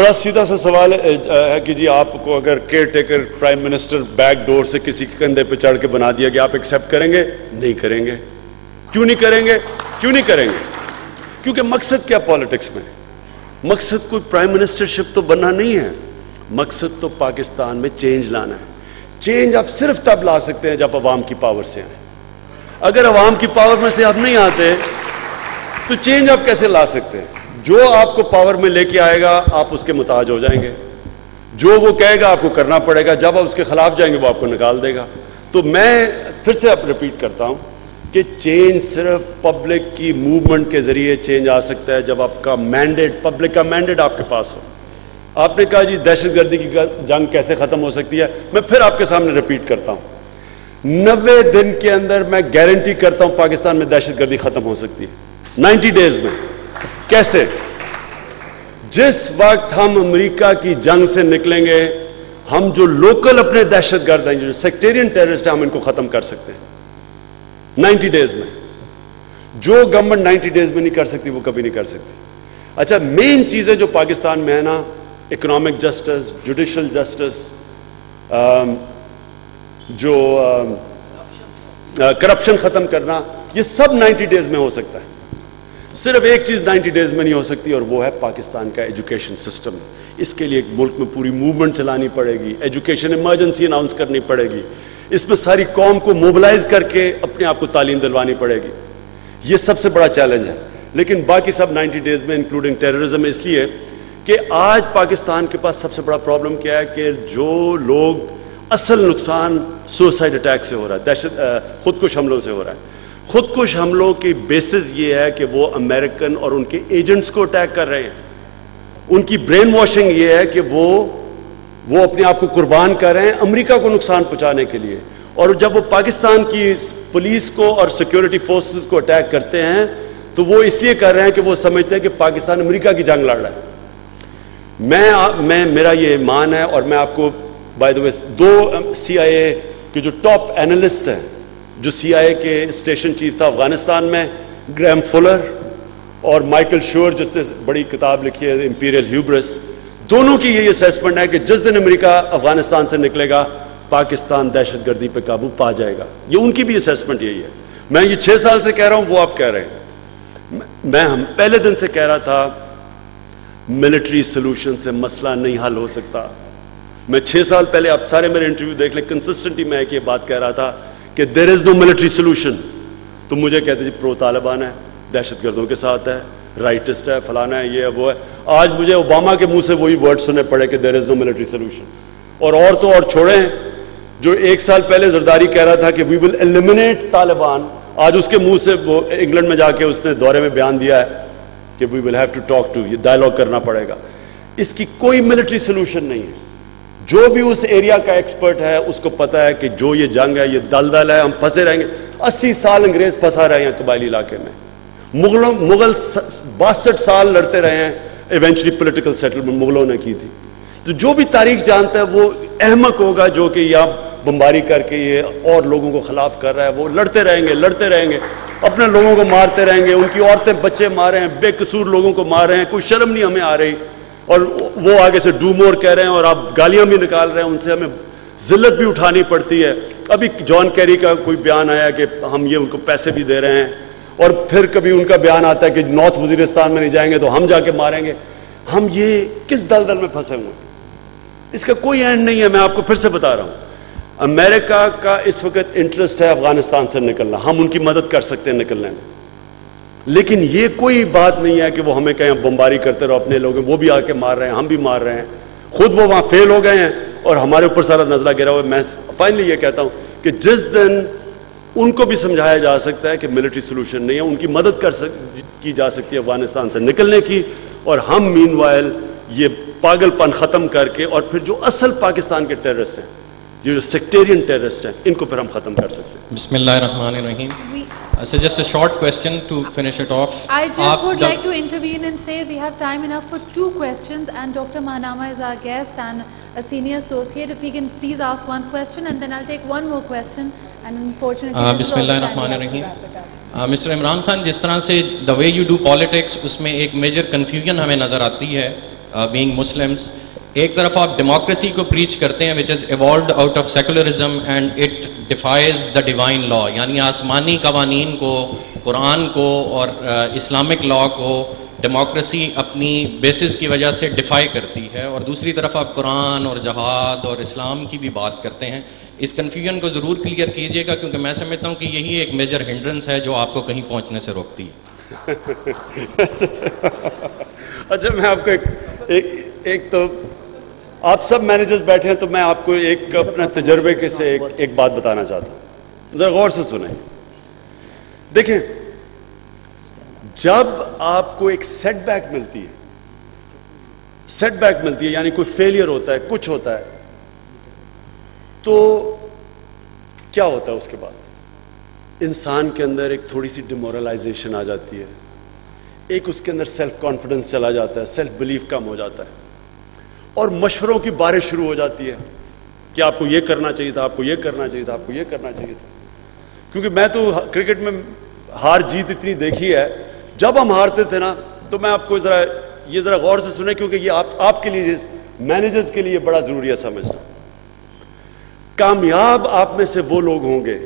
بڑا سیدھا سا سوال ہے کہ جی آپ کو اگر care taker prime minister back door سے کسی کے کندھے پہ چڑھ کے بنا دیا کہ آپ ایکسیپٹ کریں گے؟ نہیں کریں گے. کیوں نہیں کریں گے؟ کیوں نہیں کریں گے؟ کیونکہ مقصد کیا پالیٹکس میں؟ مقصد کوئی پرائم منسٹرشپ تو بننا نہیں ہے. مقصد تو پاکستان میں چینج لانا ہے. چینج آپ صرف تب لا سکتے ہیں جب عوام کی پاور سے آئیں. اگر عوام کی پاور میں سے آپ نہیں آتے تو چینج آپ کیسے لا سکتے ہیں؟ جو آپ کو پاور میں لے کے آئے گا آپ اس کے محتاج ہو جائیں گے. جو وہ کہے گا آپ کو کرنا پڑے گا. جب آپ اس کے خلاف جائیں گے وہ آپ کو نکال دے گا. تو میں پھر سے اب ریپیٹ کرتا ہوں کہ چینج صرف پبلک کی موومنٹ کے ذریعے چینج آ سکتا ہے جب آپ کا مینڈیٹ، پبلک کا مینڈیٹ آپ کے پاس ہو. آپ نے کہا جی دہشت گردی کی جنگ کیسے ختم ہو سکتی ہے؟ میں پھر آپ کے سامنے ریپیٹ کرتا ہوں 90 دن کے اندر میں گارنٹی کرتا ہوں پاکستان میں دہشت گردی ختم ہو سکتی ہے. 90 ڈیز میں. کیسے؟ جس وقت ہم امریکہ کی جنگ سے نکلیں گے ہم جو لوکل اپنے دہشت گرد ہیں، جو سیکٹیرین ٹیررسٹ ہیں، ہم ان کو ختم کر سکتے ہیں 90 ڈیز میں. جو گورنمنٹ 90 ڈیز میں نہیں کر سکتی وہ کبھی نہیں کر سکتی. اچھا، مین چیزیں جو پاکستان میں ہے نا، اکنامک جسٹس، جوڈیشل جسٹس، جو کرپشن ختم کرنا، یہ سب 90 ڈیز میں ہو سکتا ہے. صرف ایک چیز 90 ڈیز میں نہیں ہو سکتی اور وہ ہے پاکستان کا ایجوکیشن سسٹم. اس کے لیے ایک ملک میں پوری موومنٹ چلانی پڑے گی. ایجوکیشن ایمرجنسی اناؤنس کرنی پڑے گی. اس میں ساری قوم کو موبلائز کر کے اپنے آپ کو تعلیم دلوانی پڑے گی. یہ سب سے بڑا چیلنج ہے. لیکن باقی سب 90 ڈیز میں انکلوڈنگ ٹیررزم. اس لیے کہ آج پاکستان کے پاس سب سے بڑا پرابلم کیا ہے کہ جو لوگ اصل نقصان سوسائڈ اٹیک سے ہو رہا ہے، خودکش حملوں سے ہو رہا ہے. خودکش حملوں کی بیسز یہ ہے کہ وہ امریکن اور ان کے ایجنٹس کو اٹیک کر رہے ہیں. ان کی برین واشنگ یہ ہے کہ وہ اپنے آپ کو قربان کر رہے ہیں امریکہ کو نقصان پہنچانے کے لیے. اور جب وہ پاکستان کی پولیس کو اور سیکیورٹی فورسز کو اٹیک کرتے ہیں تو وہ اس لیے کر رہے ہیں کہ وہ سمجھتے ہیں کہ پاکستان امریکہ کی جنگ لڑ رہا ہے. میرا یہ ایمان ہے، اور میں آپ کو بائی دا وے 2 CIA کے جو ٹاپ اینالسٹ ہیں، جو CIA کے اسٹیشن چیف تھا افغانستان میں، گریم فولر، اور مائیکل شور جس نے بڑی کتاب لکھی ہے امپیریل ہیوبرس، دونوں کی یہی اسیسمنٹ ہے کہ جس دن امریکہ افغانستان سے نکلے گا پاکستان دہشت گردی پہ قابو پا جائے گا. یہ ان کی بھی اسیسمنٹ یہی ہے. میں یہ 6 سال سے کہہ رہا ہوں، وہ آپ کہہ رہے ہیں. میں پہلے دن سے کہہ رہا تھا ملٹری سلوشن سے مسئلہ نہیں حل ہو سکتا. میں 6 سال پہلے، آپ سارے میرے انٹرویو دیکھ لیں، کنسسٹنٹلی میں ایک یہ بات کہہ رہا تھا کہ دیر از نو ملٹری سلوشن. تو مجھے کہتے جی پرو طالبان ہے، دہشت گردوں کے ساتھ ہے، رائٹسٹ ہے، فلانا ہے، یہ ہے، وہ ہے. آج مجھے اوباما کے منہ سے وہی ورڈ سننے پڑے کہ دیر از نو ملٹری سلوشن. اور تو اور چھوڑیں، جو 1 سال پہلے زرداری کہہ رہا تھا کہ وی ول ایلیمنیٹ طالبان، آج اس کے منہ سے وہ انگلینڈ میں جا کے اس نے دورے میں بیان دیا ہے کہ we will have to talk to, یہ ڈائلاگ کرنا پڑے گا. اس کی کوئی ملٹری سلوشن نہیں ہے. جو بھی اس ایریا کا ایکسپرٹ ہے اس کو پتا ہے کہ جو یہ جنگ ہے یہ دلدل ہے، ہم پھنسے رہیں گے. 80 سال انگریز پھنسا رہے ہیں قبائلی علاقے میں. مغل 62 سال لڑتے رہے ہیں. ایونچولی پولیٹیکل سیٹلمنٹ مغلوں نے کی تھی. تو جو بھی تاریخ جانتا ہے وہ احمق ہوگا جو کہ یہاں بمباری کر کے یہ اور لوگوں کو خلاف کر رہا ہے. وہ لڑتے رہیں گے، اپنے لوگوں کو مارتے رہیں گے. ان کی عورتیں بچے مارے ہیں، بے قصور لوگوں کو مار رہے ہیں، کوئی شرم نہیں ہمیں آ رہی. اور وہ آگے سے ڈو مور کہہ رہے ہیں اور آپ گالیاں بھی نکال رہے ہیں. ان سے ہمیں ذلت بھی اٹھانی پڑتی ہے. ابھی جان کیری کا کوئی بیان آیا کہ ہم یہ ان کو پیسے بھی دے رہے ہیں، اور پھر کبھی ان کا بیان آتا ہے کہ نارتھ وزیرستان میں نہیں جائیں گے تو ہم جا کے ماریں گے. ہم یہ کس دلدل میں پھنسے ہوئے ہیں؟ اس کا کوئی اینڈ نہیں ہے. میں آپ کو پھر سے بتا رہا ہوں، امریکہ کا اس وقت انٹرسٹ ہے افغانستان سے نکلنا. ہم ان کی مدد کر سکتے ہیں نکلنے میں، لیکن یہ کوئی بات نہیں ہے کہ وہ ہمیں کہیں بمباری کرتے رہو اپنے لوگ. وہ بھی آ کے مار رہے ہیں، ہم بھی مار رہے ہیں. خود وہ وہاں فیل ہو گئے ہیں اور ہمارے اوپر سارا نزلہ گرا ہوا ہے. میں فائنلی یہ کہتا ہوں کہ جس دن ان کو بھی سمجھایا جا سکتا ہے کہ ملٹری سلوشن نہیں ہے، ان کی مدد کی جا سکتی ہے افغانستان سے نکلنے کی، اور ہم مین وائل یہ پاگل پن ختم کر کے، اور پھر جو اصل پاکستان کے ٹیررسٹ ہیں، جو سیکٹیرین ٹیررسٹ ہیں، ان کو پھر ہم ختم کر سکتے ہیں. بسم اللہ الرحمن الرحیم. So just a short question to finish it off. I just would like to intervene and say we have time enough for 2 questions, and Dr. Mahanama is our guest and a senior associate. If he can please ask 1 question and then I'll take 1 more question, and unfortunately بسم اللہ الرحمن الرحیم. Mr. Imran Khan, جس طرح سے the way you do politics اس میں ایک major confusion ہمیں نظر آتی ہے being Muslims. ایک طرف آپ ڈیموکریسی کو پریچ کرتے ہیں which is evolved out of secularism and it defies the divine law, یعنی آسمانی قوانین کو, قرآن کو اور اسلامک لا کو ڈیموکریسی اپنی بیسس کی وجہ سے ڈیفائی کرتی ہے, اور دوسری طرف آپ قرآن اور جہاد اور اسلام کی بھی بات کرتے ہیں. اس کنفیوژن کو ضرور کلیئر کیجیے گا, کیونکہ میں سمجھتا ہوں کہ یہی ایک میجر ہنڈرنس ہے جو آپ کو کہیں پہنچنے سے روکتی ہے. اچھا, میں آپ کو ایک تو آپ سب مینیجرز بیٹھے ہیں, تو میں آپ کو ایک اپنے تجربے کے سے ایک بات بتانا چاہتا ہوں, ذرا غور سے سنیں. دیکھیں, جب آپ کو ایک سیٹ بیک ملتی ہے, یعنی کوئی فیلئر ہوتا ہے, کچھ ہوتا ہے, تو کیا ہوتا ہے اس کے بعد؟ انسان کے اندر ایک تھوڑی سی ڈیمورلائزیشن آ جاتی ہے, ایک اس کے اندر سیلف کانفیڈنس چلا جاتا ہے, سیلف بلیف کم ہو جاتا ہے, اور مشوروں کی بارش شروع ہو جاتی ہے کہ آپ کو یہ کرنا چاہیے تھا, آپ کو یہ کرنا چاہیے تھا, آپ کو یہ کرنا چاہیے تھا. کیونکہ میں تو کرکٹ میں ہار جیت اتنی دیکھی ہے, جب ہم ہارتے تھے نا, تو میں آپ کو ذرا غور سے سنیں, کیونکہ یہ آپ کے لیے, مینیجرز کے لیے بڑا ضروری ہے سمجھنا. کامیاب آپ میں سے وہ لوگ ہوں گے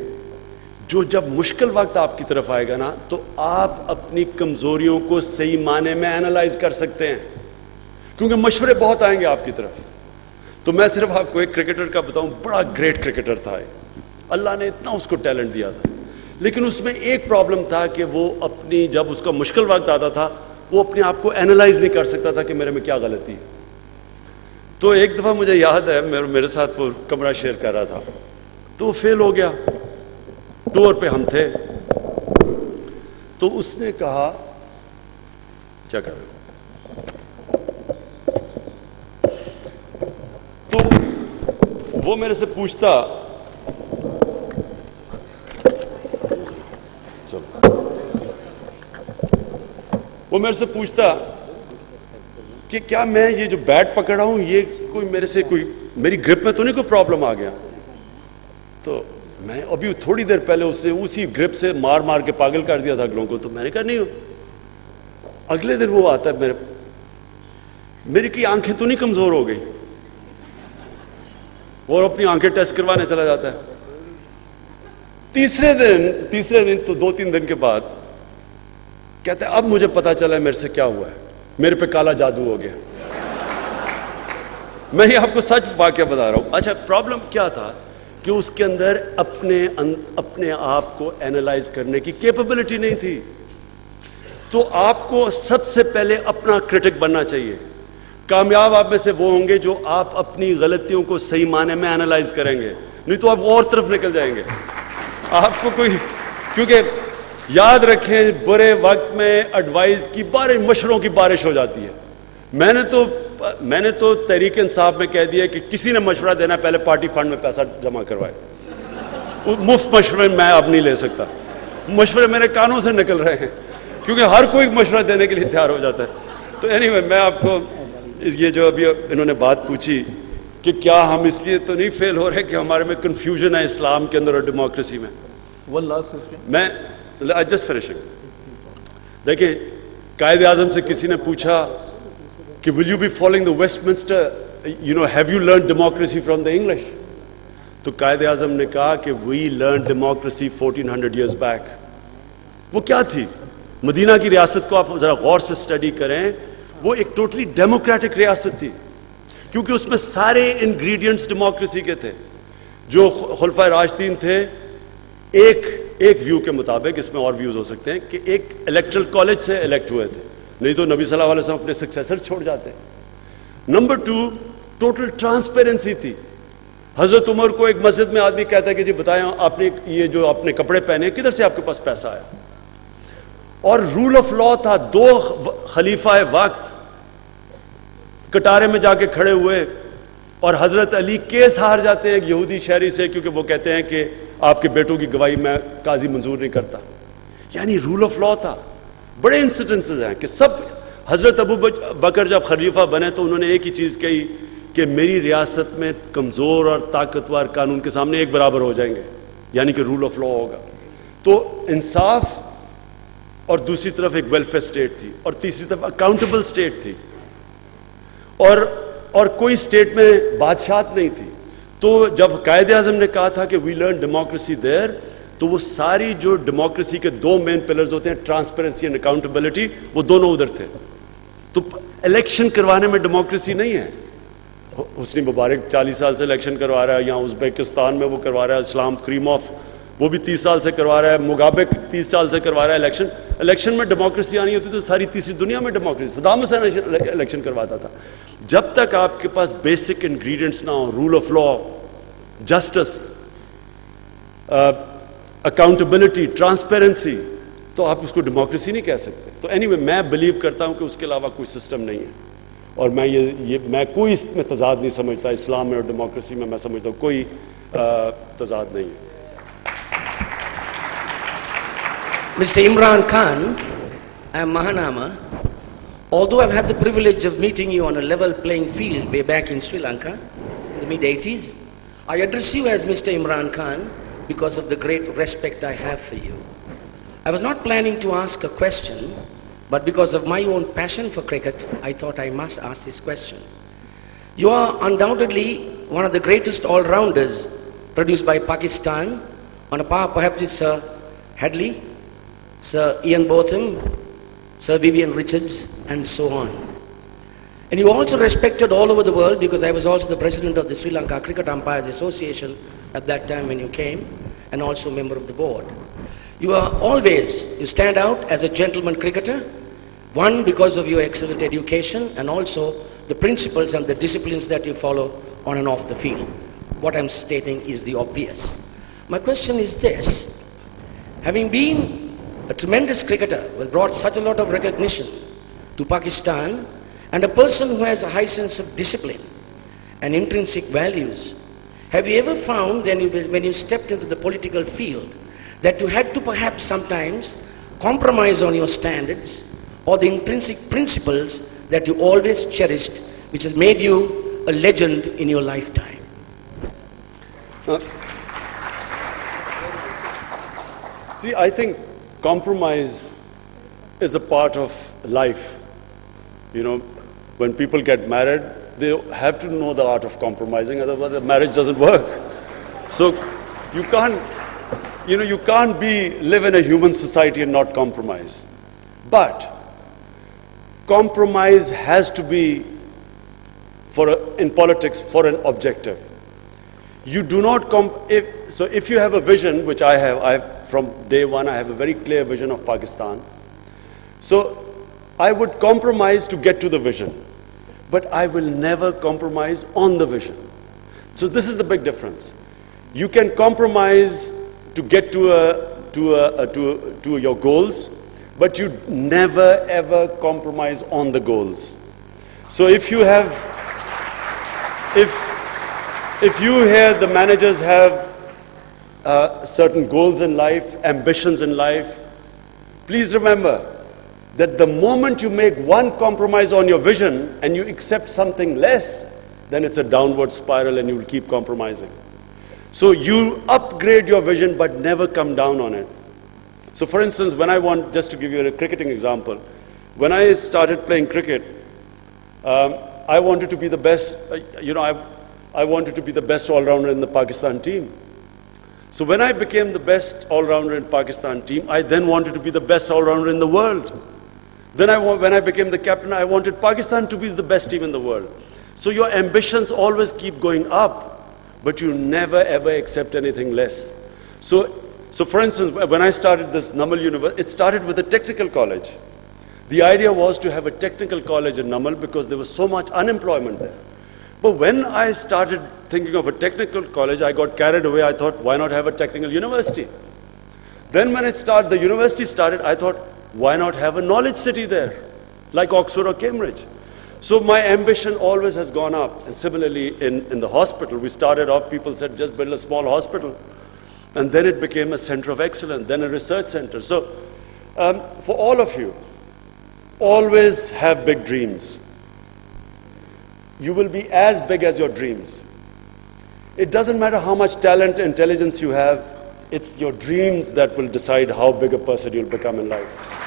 جو جب مشکل وقت آپ کی طرف آئے گا نا, تو آپ اپنی کمزوریوں کو صحیح معنی میں اینالائز کر سکتے ہیں, کیونکہ مشورے بہت آئیں گے آپ کی طرف. تو میں صرف آپ کو ایک کرکٹر کا بتاؤں, بڑا گریٹ کرکٹر تھا, اللہ نے اتنا اس کو ٹیلنٹ دیا تھا, لیکن اس میں ایک پرابلم تھا کہ وہ اپنی, جب اس کا مشکل وقت آتا تھا, وہ اپنے آپ کو اینالائز نہیں کر سکتا تھا کہ میرے میں کیا غلطی ہے. تو ایک دفعہ مجھے یاد ہے, میرے ساتھ وہ کمرہ شیئر کر رہا تھا, تو وہ فیل ہو گیا. ٹور پہ ہم تھے, تو اس نے کہا, کیا کر رہے ہو؟ تو وہ میرے سے پوچھتا, کہ کیا میں یہ جو بیٹ پکڑ رہا ہوں, یہ کوئی میرے سے میری گرپ میں تو نہیں کوئی پرابلم آ گیا؟ تو میں ابھی تھوڑی دیر پہلے اس نے اسی گرپ سے مار کے پاگل کر دیا تھا اگلوں کو. تو میں نے کہا نہیں ہو. اگلے دن وہ آتا ہے, میری کی آنکھیں تو نہیں کمزور ہو گئی, اور اپنی آنکھیں ٹیسٹ کروانے چلا جاتا ہے. تیسرے دن تو 2-3 دن کے بعد کہتا ہے, اب مجھے پتا چلا ہے میرے سے کیا ہوا ہے, میرے پہ کالا جادو ہو گیا. میں یہ آپ کو سچ واقعہ بتا رہا ہوں. اچھا, پرابلم کیا تھا کہ اس کے اندر اپنے آپ کو اینالائز کرنے کی کیپیبلٹی نہیں تھی. تو آپ کو سب سے پہلے اپنا کرٹک بننا چاہیے. کامیاب آپ میں سے وہ ہوں گے جو آپ اپنی غلطیوں کو صحیح معنی میں اینالائز کریں گے, نہیں تو آپ اور طرف نکل جائیں گے. آپ کو کیونکہ یاد رکھیں, برے وقت میں ایڈوائز کی مشوروں کی بارش ہو جاتی ہے. میں نے تو تحریک انصاف میں کہہ دیا کہ کسی نے مشورہ دینا پہلے پارٹی فنڈ میں پیسہ جمع کروائے. مفت مشورے میں اب نہیں لے سکتا, مشورے میرے کانوں سے نکل رہے ہیں, کیونکہ ہر کوئی مشورہ دینے کے لیے تیار ہو جاتا ہے. تو اینیوے, میں آپ کو یہ جو ابھی انہوں نے بات پوچھی کہ کیا ہم اس لیے تو نہیں فیل ہو رہے کہ ہمارے میں کنفیوژن ہے اسلام کے اندر اور ڈیموکریسی میں. میں جسٹ فنشنگ. دیکھیں, قائد اعظم سے کسی نے پوچھا کہ will you be following the Westminster, have you learn democracy from the English? تو قائد اعظم نے کہا کہ we learn democracy 1400 years back. وہ کیا تھی؟ مدینہ کی ریاست کو آپ ذرا غور سے اسٹڈی کریں, وہ ایک ٹوٹلی ڈیموکریٹک ریاست تھی, کیونکہ اس میں سارے انگریڈینٹس ڈیموکریسی کے تھے. جو خلفائے راشدین تھے, ایک ویو کے مطابق, اس میں اور ویوز ہو سکتے ہیں, کہ ایک الیکٹرل کالج سے الیکٹ ہوئے تھے, نہیں تو نبی صلی اللہ علیہ وسلم اپنے سکسیسر چھوڑ جاتے. نمبر 2, ٹوٹل ٹرانسپیرنسی تھی. حضرت عمر کو ایک مسجد میں آدمی کہتا ہے کہ جی بتائیں, آپ نے یہ جو اپنے کپڑے پہنے کدھر سے آپ کے پاس پیسہ آیا؟ اور رول آف لا تھا. 2 خلیفہ وقت کٹارے میں جا کے کھڑے ہوئے, اور حضرت علی کیس ہار جاتے ہیں ایک یہودی شہری سے, کیونکہ وہ کہتے ہیں کہ آپ کے بیٹوں کی گواہی میں قاضی منظور نہیں کرتا. یعنی رول آف لا تھا. بڑے انسٹنسز ہیں کہ سب, حضرت ابو بکر جب خلیفہ بنے تو انہوں نے ایک ہی چیز کہی کہ میری ریاست میں کمزور اور طاقتور قانون کے سامنے ایک برابر ہو جائیں گے, یعنی کہ رول آف لا ہوگا. تو انصاف, اور دوسری طرف ایک ویلفیئر اسٹیٹ تھی, اور تیسری طرف اکاؤنٹیبل اسٹیٹ تھی. اور کوئی اسٹیٹ میں بادشاہت نہیں تھی. تو جب قائد اعظم نے کہا تھا کہ وی لرن ڈیموکریسی دیر, تو وہ ساری جو ڈیموکریسی کے 2 مین پلرز ہوتے ہیں, ٹرانسپیرنسی اینڈ اکاؤنٹیبلٹی, وہ دونوں ادھر تھے. تو الیکشن کروانے میں ڈیموکریسی نہیں ہے. حسنی مبارک 40 سال سے الیکشن کروا رہا ہے, یہاں ازبیکستان میں وہ کروا رہا ہے, اسلام کریموف وہ بھی 30 سال سے کروا رہا ہے, مغابے 30 سال سے کروا رہا ہے الیکشن میں ڈیموکریسی آنی ہوتی تو ساری تیسری دنیا میں ڈیموکریسی. صدام حسین الیکشن کرواتا تھا. جب تک آپ کے پاس بیسک انگریڈینٹس نہ ہوں, rule of law, justice, accountability, transparency, تو آپ اس کو ڈیموکریسی نہیں کہہ سکتے. تو اینی وے میں بلیو کرتا ہوں کہ اس کے علاوہ کوئی سسٹم نہیں ہے, اور میں کوئی اس میں تضاد نہیں سمجھتا. اسلام میں اور ڈیموکریسی میں سمجھتا ہوں کوئی تضاد نہیں ہے. Mr. Imran Khan, I am Mahanama. Although I've had the privilege of meeting you on a level playing field way back in Sri Lanka in the mid-80s, I address you as Mr. Imran Khan because of the great respect I have for you. I was not planning to ask a question, but because of my own passion for cricket, I thought I must ask this question. You are undoubtedly one of the greatest all-rounders produced by Pakistan on a par perhaps with Sir Hadley, Sir Ian Botham, Sir Vivian Richards, and so on. And you also respected all over the world because I was also the president of the Sri Lanka Cricket Umpires Association at that time when you came, and also a member of the board. You stand out as a gentleman cricketer, one because of your excellent education and also the principles and the disciplines that you follow on and off the field. What I'm stating is the obvious. My question is this: having been a tremendous cricketer who brought such a lot of recognition to Pakistan, and a person who has a high sense of discipline and intrinsic values, have you ever found when you stepped into the political field that you had to perhaps sometimes compromise on your standards or the intrinsic principles that you always cherished, which has made you a legend in your lifetime? See, I think compromise is a part of life. You know, when people get married, they have to know the art of compromising, otherwise the marriage doesn't work. So you can't live in a human society and not compromise. But compromise has to be, in politics, for an objective. You do not, if you have a vision, which I have from day one, I have a very clear vision of Pakistan. So I would compromise to get to the vision, but I will never compromise on the vision. So this is the big difference. You can compromise to get to your goals, but you never ever compromise on the goals. So if you hear the managers have certain goals in life, ambitions in life, please remember that the moment you make one compromise on your vision and you accept something less, then it's a downward spiral and you will keep compromising. So you upgrade your vision but never come down on it. So for instance, just to give you a cricketing example, when I started playing cricket, I wanted to be the best, I wanted to be the best all-rounder in the Pakistan team. So when I became the best all-rounder in Pakistan team, I then wanted to be the best all-rounder in the world. Then when I became the captain, I wanted Pakistan to be the best team in the world. So your ambitions always keep going up, but you never ever accept anything less. So for instance, when I started this Namal University, it started with a technical college. The idea was to have a technical college in Namal because there was so much unemployment there. But when I started thinking of a technical college, I got carried away. I thought, why not have a technical university? Then when the university started, I thought, why not have a knowledge city there, like Oxford or Cambridge? So my ambition always has gone up. And similarly, in the hospital, we started off, people said, just build a small hospital. And then it became a center of excellence, then a research center. So for all of you, always have big dreams. You will be as big as your dreams. It doesn't matter how much talent, intelligence you have, it's your dreams that will decide how big a person you'll become in life.